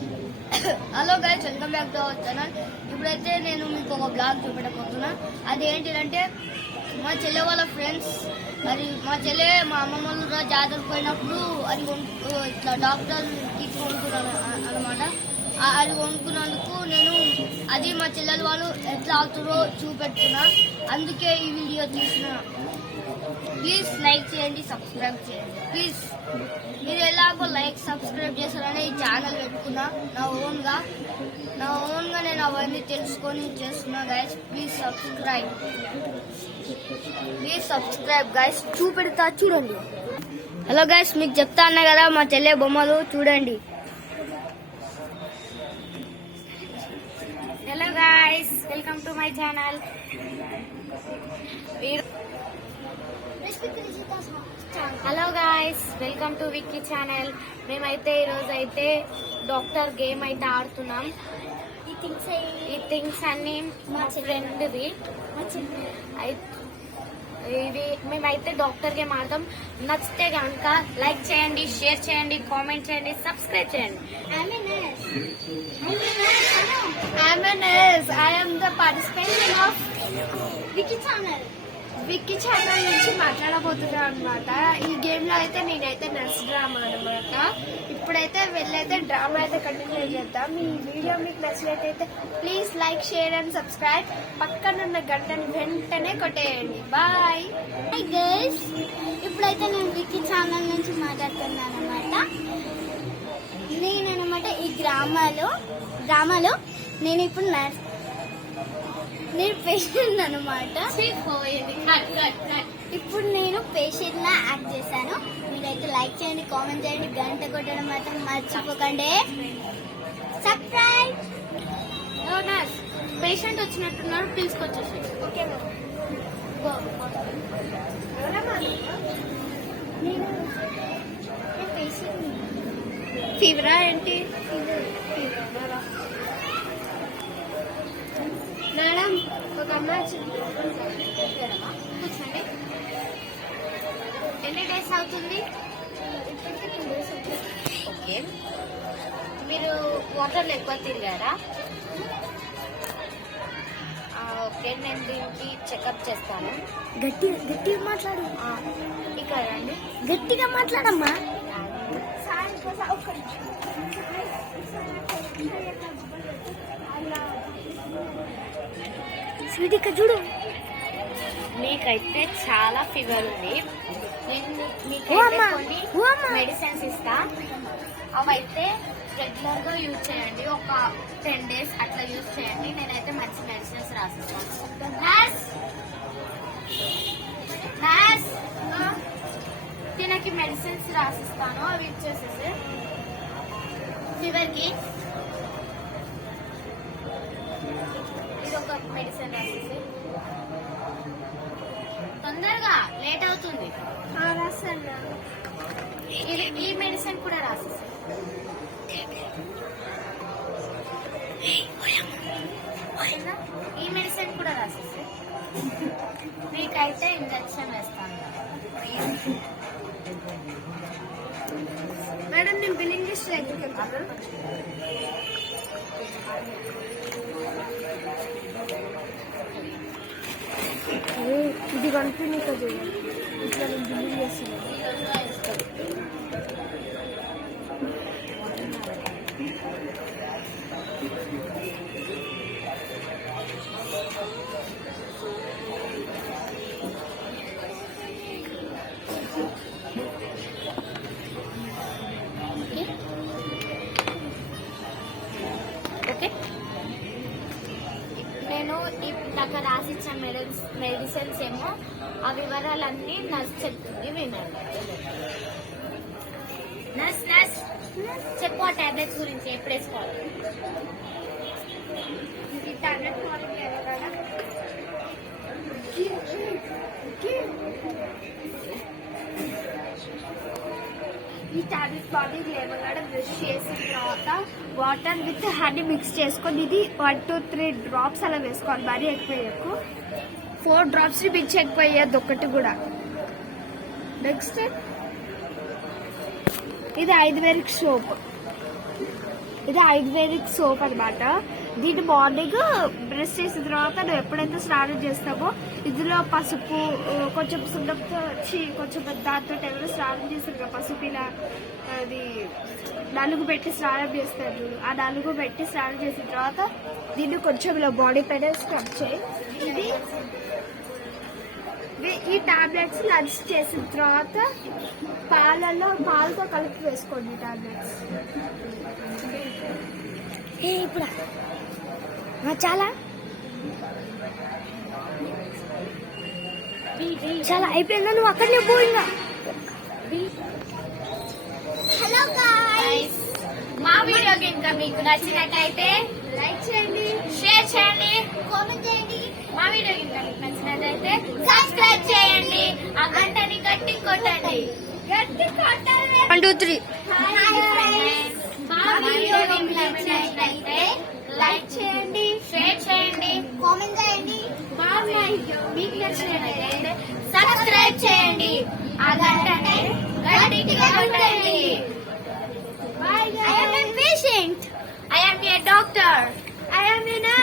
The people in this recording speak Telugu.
Hello guys, welcome back to our channel. ఇప్పుడైతే నేను మీకు ఒక బ్లాగ్ చూపెట్టబోతున్నా. అది ఏంటిదంటే మా చెల్లె వాళ్ళ ఫ్రెండ్స్, అది మా చెల్లె మా అమ్మమ్మ వాళ్ళ జాతరకు పోయినప్పుడు అది ఇట్లా డాక్టర్ కిట్ కొనుక్కున్నాను అనమాట. అది కొనుక్కున్నందుకు నేను అది మా చెల్లెలు వాళ్ళు ఎట్లా అవుతారో చూపెడుతున్నా. అందుకే ఈ వీడియో తీసిన. ప్లీజ్ లైక్ చేయండి, సబ్స్క్రైబ్ చేయండి ప్లీజ్. మీరు ఎలాగో లైక్ సబ్స్క్రైబ్ చేస్తారని ఈ ఛానల్ పెట్టుకున్నా నా ఓన్గా నేను అవన్నీ తెలుసుకొని చేస్తున్నా గైస్. Please subscribe guys. చూపెడతా చూడండి. హలో గైస్, మీకు చెప్తా అన్నా కదా మా చెల్లె బొమ్మలు చూడండి. Hello guys, welcome to my channel. Hello guys, welcome to Vicky channel. మేమైతే ఈరోజు అయితే డాక్టర్ గేమ్ అయితే ఆడుతున్నాం. ఈ థింగ్స్ అన్ని మా ఫ్రెండ్ది. ఇది మేమైతే డాక్టర్ గేమ్ ఆడతాం. నచ్చితే కనుక లైక్ చేయండి, షేర్ చేయండి, కామెంట్ చేయండి, సబ్స్క్రైబ్ చేయండి. I am the participant of Vicky channel నుంచి మాట్లాడబోతున్నా అనమాట. ఈ గేమ్ లో అయితే నేనైతే నర్స్ డ్రామా అనమాట. ఇప్పుడైతే వెళ్ళైతే డ్రామా అయితే కంటిన్యూ చేద్దాం. ఈ వీడియో మీకు నచ్చినట్లయితే please like, share and subscribe. పక్కనున్న గంటను వెంటనే కొట్టేయండి. Bye guys. ఇప్పుడైతే నేను విక్కీ ఛానల్ నుంచి మాట్లాడుతున్నాను అనమాట. నేననమాట ఈ డ్రామాలో నేను ఇప్పుడు నేను పేషెంట్ అనమాట. ఇప్పుడు నేను పేషెంట్ లా యాక్ట్ చేశాను. మీరైతే లైక్ చేయండి, కామెంట్ చేయండి, గంట కొట్టడం మాత్రం మర్చిపోకండి. సబ్స్క్రైబ్. పేషెంట్ వచ్చినట్టున్నారు, పిలుచుకొచ్చేసి. Okay patient. ఫీవరా ఏంటి? మేడం, ఒక అమ్మాయి కూర్చోండి. ఎన్ని డేస్ అవుతుంది? ఓకే. మీరు వాటర్లో ఎక్కువ తిరిగారా? ఓకే, నేను దీనికి చెకప్ చేస్తాను. గట్టిగా మాట్లాడు. ఇక్కడ రండి. గట్టిగా మాట్లాడమ్మా. స్వీటిక చూడు. మీకైతే చాలా ఫీవర్ ఉంది. నేను మీకైతే కొన్ని మెడిసిన్స్ ఇస్తా. అవైతే రెగ్యులర్ గా యూజ్ చేయండి. ఒక 10 days అట్లా యూజ్ చేయండి. నేనైతే మంచి మెడిసిన్స్ రాసిస్తాను. దీనికి మెడిసిన్స్ రాసిస్తాను, అవి ఇచ్చేసేసి ఫీవర్ కి. ఇది ఒక మెడిసిన్ రాసేసి. తొందరగా, లేట్ అవుతుంది. ఈ మెడిసిన్ కూడా రాసేసి. ఈ మెడిసిన్ కూడా రాసేసి. మీకైతే ఇంజక్షన్ వేస్తాను. మేడం, నేను బిల్లింగ్ లిస్ట్ ఎక్కడికి ఇది కనిపించింది కదా, ఇట్లా నేను బిల్లింగ్ చేస్తున్నాను. ఓకే, నేను నాకు రాసిచ్చిన మెడిసిన్స్ ఏమో ఆ వివరాలన్నీ నర్స్ చెప్తుంది, వినండి. నర్స్ చెప్పు, ఆ టాబ్లెట్స్ గురించి ఎప్పుడు వేసుకోవాలి? టాబ్లెట్ ఈ టాబ్లెట్ బాడీ లేవగానే బ్రష్ చేసిన తర్వాత వాటర్ విత్ హనీ మిక్స్ చేసుకొని ఇది 1 to 3 drops అలా వేసుకోవాలి. మరీ ఎక్కువ 4 drops మించి ఎక్కువ వేయద్దు ఒక్కటి కూడా. నెక్స్ట్ ఇది 5 సోప్. ఇది ఆయుర్వేదిక్ సోప్ అన్నమాట. దీన్ని మార్నింగ్ బ్రష్ చేసిన తర్వాత నువ్వు ఎప్పుడైతే స్నానం చేస్తావో ఇందులో పసుపు కొంచెం సున్నంతో కొంచెం దాంతో ఎవరు స్నానం చేస్తారు కదా, పసుపు ఇలా అది నలుగు పెట్టి స్నానం చేస్తారు చూడు, ఆ నలుగు పెట్టి స్నానం చేసిన తర్వాత దీన్ని కొంచెం ఇలా బాడీ పైన స్క్రబ్ చేయి. ఈ టాబ్లెట్స్ లంచ్ చేసిన తర్వాత పాలతో కలిపి వేసుకోండి టాబ్లెట్స్. ఇప్పుడు చాలా చాలా అయిపోయిందా, నువ్వు అక్కడనే పోయిందా. హలో గాయ్స్, మా వీడియో కనుక మీకు నచ్చినట్లయితే లైక్ చేయండి, షేర్ చేయండి, కామెంట్ చేయండి. మా వీడియో కనుక మీకు నచ్చినట్లయితే సబ్స్క్రైబ్ చేయండి, ఆ గంటని గట్టి కొట్టండి. 1 2 3. మా వీడియో మీకు నచ్చినట్లయితే లైక్ చేయండి, షేర్ చేయండి, కామెంట్ చేయండి. మా వీడియో మీకు నచ్చినట్లయితే సబ్స్క్రైబ్ చేయండి, ఆ గంటని గట్టిగా కొట్టండి. Bye I am guys. a patient. I am a doctor. I am in a